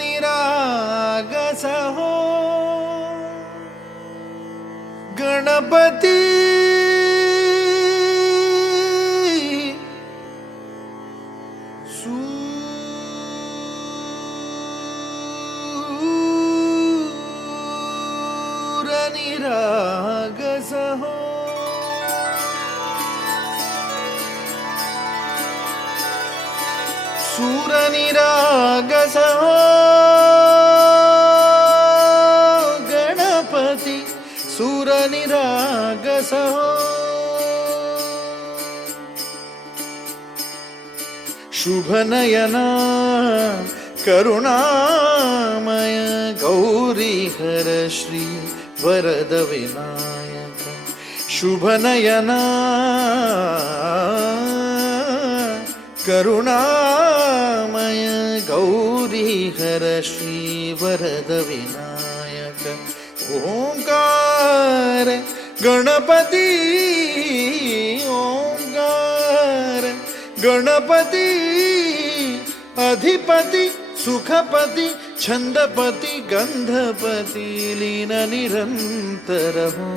निरागस हो गणपती सूर निरागस हो सूर निरागस हो गणपती सूर निरागस हो शुभ नयना करुणामय गौरी हर श्री वरद विनायक शुभ नयना करुणामय गौरी हर श्री वरद विनायक ओंकार गणपती ओंकार गणपती अधिपती सुखपती छंदपती गंधपती लीन निरंतर हो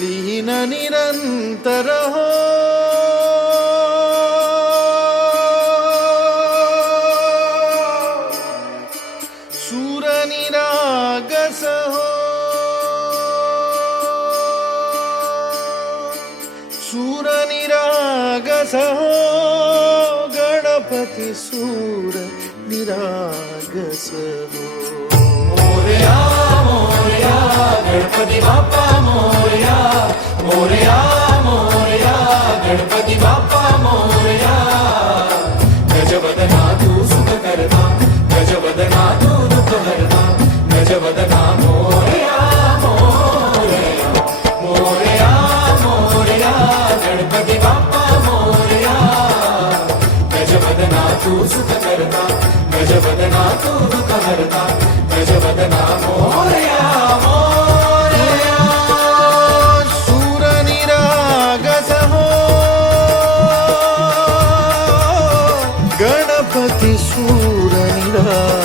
लीन निरंतर हो सूर निरागस हो सूर निरागस हो गणपती सूर निरागस हो मोरया मोरया गणपती बाप्पा मोरया मोरया मोरया गणपती बाप्पा मोरया गजवदना तू सुख करता गजवदना तू दुःख हरता गजवदना मोरया मोरया मोरया मोरया गणपती बाप्पा मोरया गजवदना तू सुख करता गजवदना तू दुःख हरता गजवदना मोरया मोरया सूर निरागस हो गणपती सूर निरागस